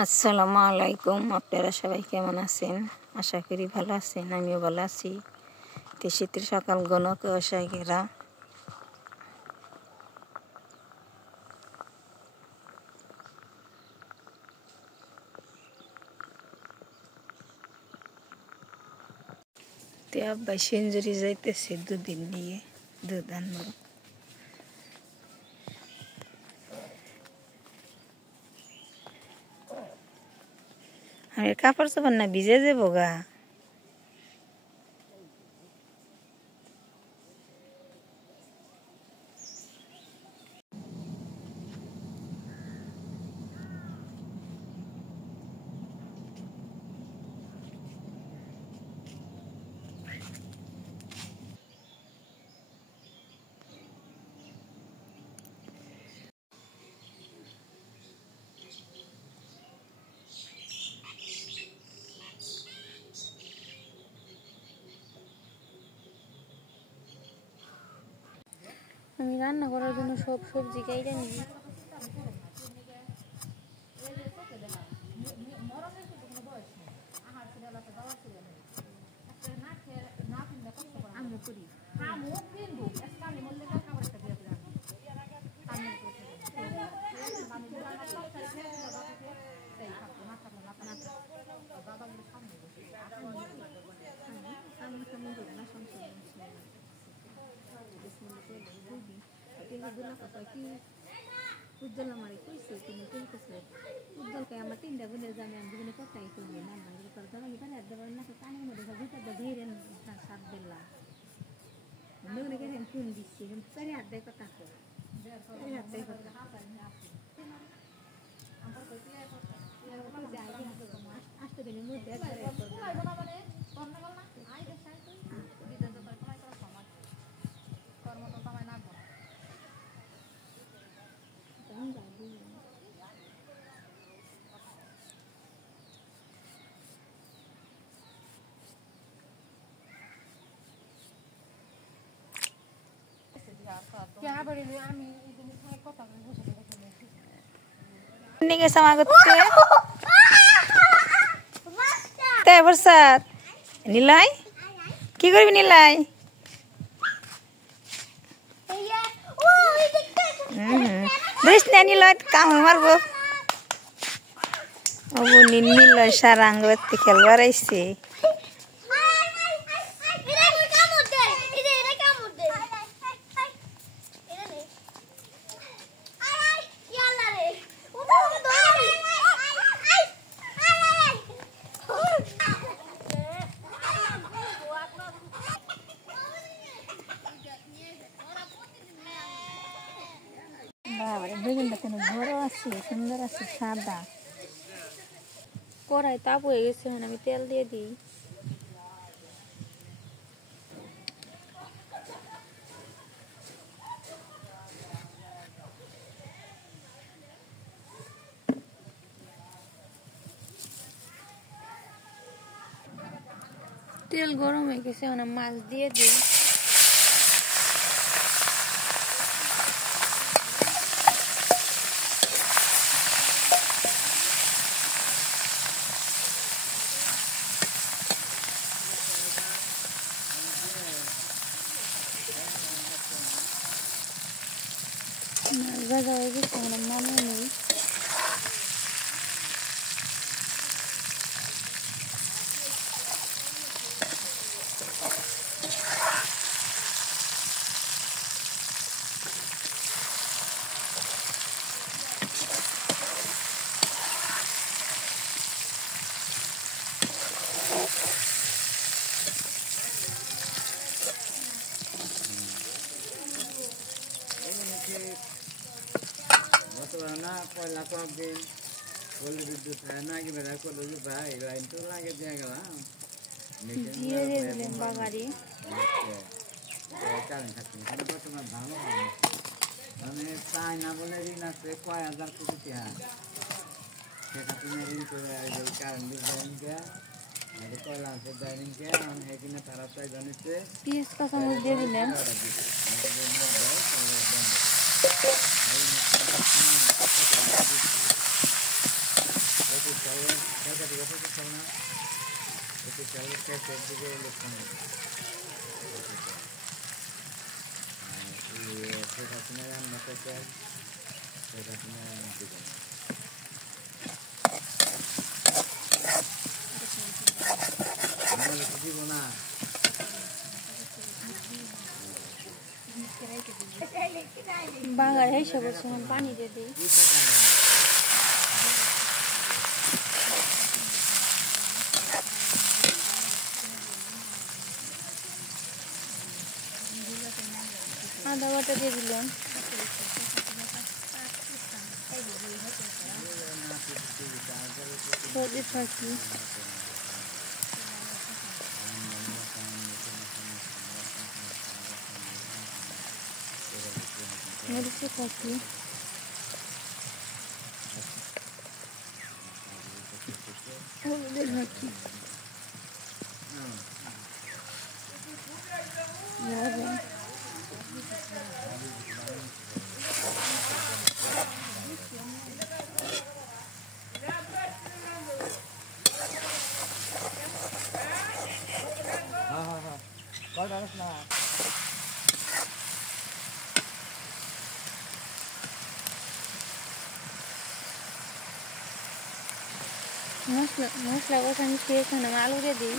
আসসালামু আলাইকুম। আপনারা সবাই কেমন আছেন? আশা করি ভালো আছেন। আমিও ভালো আছি। শীতের সকাল ঘন কুয়াশায় ঘেরা। আব্বাই সেঞ্জুরি যাইতেছে দুদিন নিয়ে দুধ আনবো। আমি কাপড় চোপড় না ভিজে যাবো গা। আমি রান্না করার জন্য সব সবজি কেটে নিই। উজ্জ্বল আমার কইছে তুমি কইতেছে উজ্জ্বলকে আমার তিনটা বোনের জানি আমি দুজনে কথাই কইনি না মানে তোর দাদা কি পারে দেবার না কানের মধ্যে ভিতরটা ধইরেন সাত বেলা মনে করে আমি ফোন দিচ্ছি আমি চারি হাত দিয়ে কথা কই চারি হাত দিয়ে কথা আমার কইতে আসতে দিনের মধ্যে একবারে নিলাই কি করবি নিলাই নিলয় কাম মারবো নিলয় সারাঙ্গ খেলবার আইছে বেগুনটা কেন বড় আছে সুন্দর আছে সাদা কড়াই তাপ হয়ে গেছে আমি তেল দিয়ে দিই তেল গরম হয়ে গেছে মাছ দিয়ে দিই ভাজা হয়ে গেছে নামিয়ে নেই ना पहला को दिन बोले विद्युत है ना कि मेरा को लोग भाई लाइन तो लाके दिया गया जिए दे बागारी कारण खाती है तो तुम्हारा भाव हमें साइन ना बोले री ना से कोई आधार को दिया है खाती मेरी तो जो कारण भी बन गया मेरे को लान से डाइनिंग किया हम है कि ना तारा से जाने से पीस का समझ दे दिले बांगर है सब उसमें हम पानी दे दी आधा वाटर दे दिलाम बहुत अच्छा की मेरे से काफी मसला को संग खाना में आलू दे दी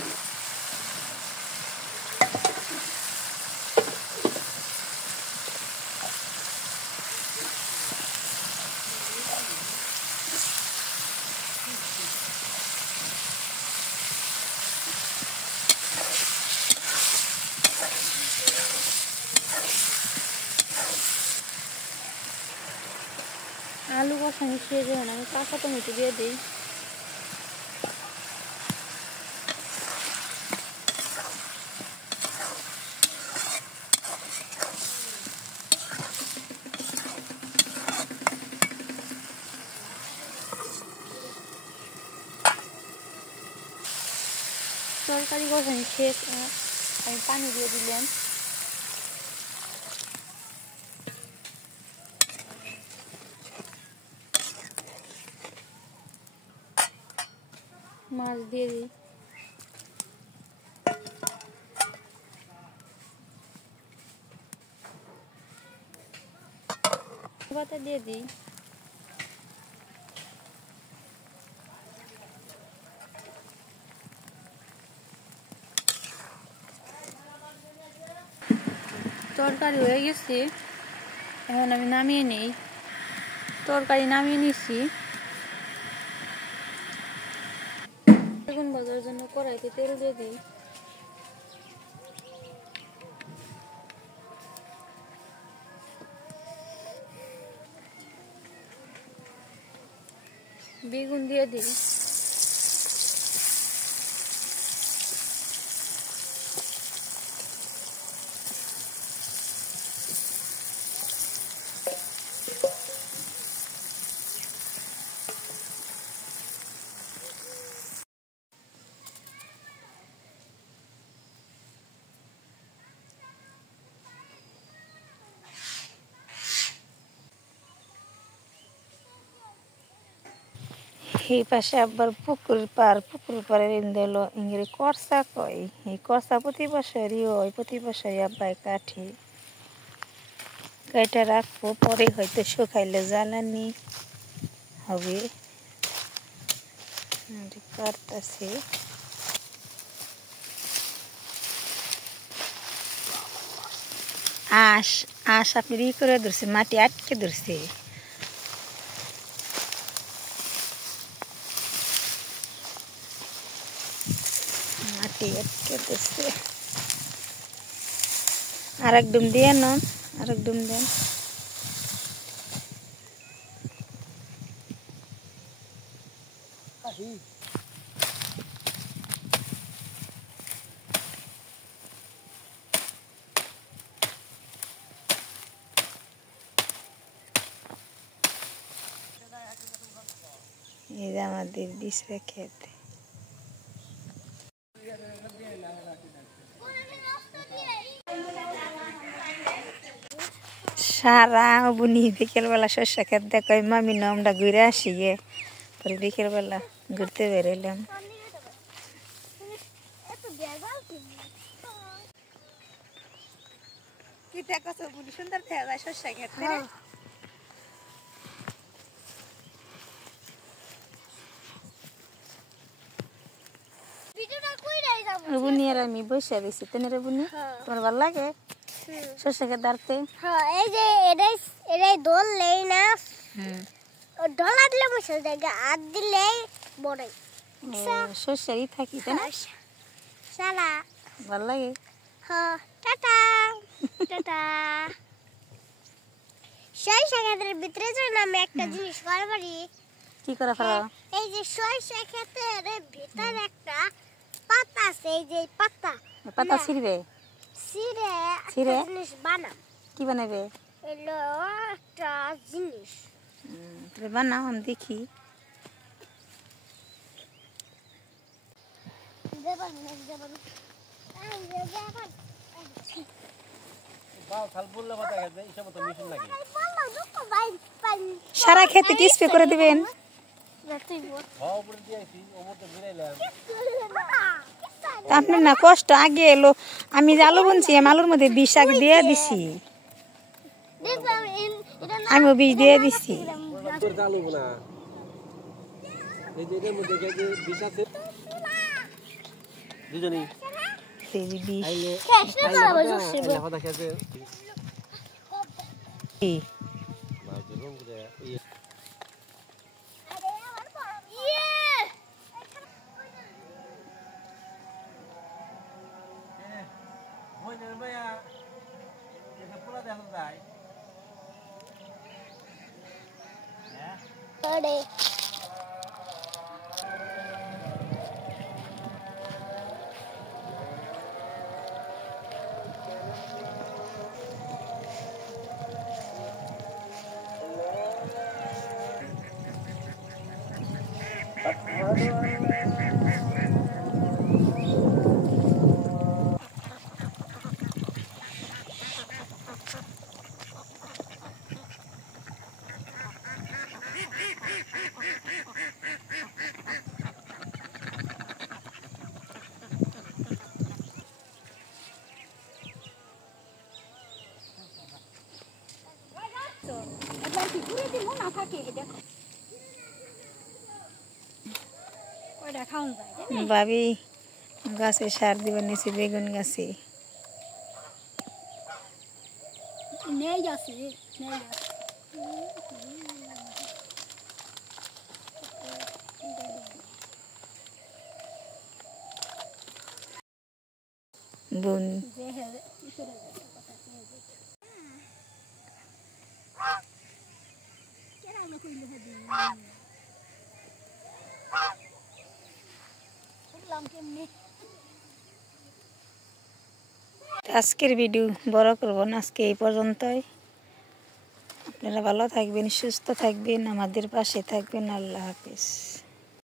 आलू को संग खाना में काका टमेटो दे दी तरकारी को शेष पानी दिए दिलें माछ दिए दी बात दे दी तरकारी হয়ে গেছে এখন আমি নামিয়ে নেই তরকারি নামিয়ে নিছি বেগুন ভাজার জন্য কড়াইতে তেল দিয়ে দিই বেগুন দিয়ে দিই এই পাশে আবার পুকুর পাড়ের ইন্দেলো ইংরে করসা কই এই করসা প্রতি বছরই হয় প্রতি বছরই আব্বাই কাঠি কাইটা রাখবো পরে হয়তো শুকাইলে জ্বালানি হবে কাটতাছে আঁশ আপনি করে ধরছে মাটি আটকে ধরছে আরেক ডুম দিয়ে নন আরেক ডুম দেন এই যে আমাদের বিছরা ক্ষেত সারা বুনি বিকেলবেলা শস্য ক্ষেত দেখো মামি আমরা ঘুরে আসি গে তারপরে বিকেলবেলা ঘুরতে বেরোলাম। কি দেখো সুন্দর দেখা যায় শস্য ক্ষেত্রে। বুনি আর আমি বসে দিছি তেনে রে বুনি, তোমার ভালো লাগে শস্য ক্ষেত দাঁড়তে? এই যে এটাই ধরলেই না ডলার দিলে বসে দেখে আর দিলেই বড়ই শস্যই থাকি তাই না? সালা ভালো লাগে। হ্যাঁ, টাটা টাটা। সরিষা ক্ষেতের ভিতরে যখন আমি একটা জিনিস করতে পারি। কি করে ফেলো? এই যে সরিষা ক্ষেতের ভিতরে একটা পাতা আছে, এই যে পাতা পাতা ছিঁড়বে? ছিঁড়ে ছিঁড়ে জিনিস বানাম। কি বানাবে? এলো একটা জিনিস বানাও, আমি দেখি। সারা খেতে কি স্প্রে করে দিবেন? আপনার না কষ্ট আগে এলো, আমি যে আলু বুনছি আলুর মধ্যে বিষ আগে দিয়ে দিছি, আমি বিষ দিয়ে দিছি। ভাবি গাছে সার দিবার নিচে বেগুন গাছে বোন আজকের ভিডিও বড় করব না, আজকে এই পর্যন্তই। আপনারা ভালো থাকবেন, সুস্থ থাকবেন, আমাদের পাশে থাকবেন। আল্লাহ হাফেজ।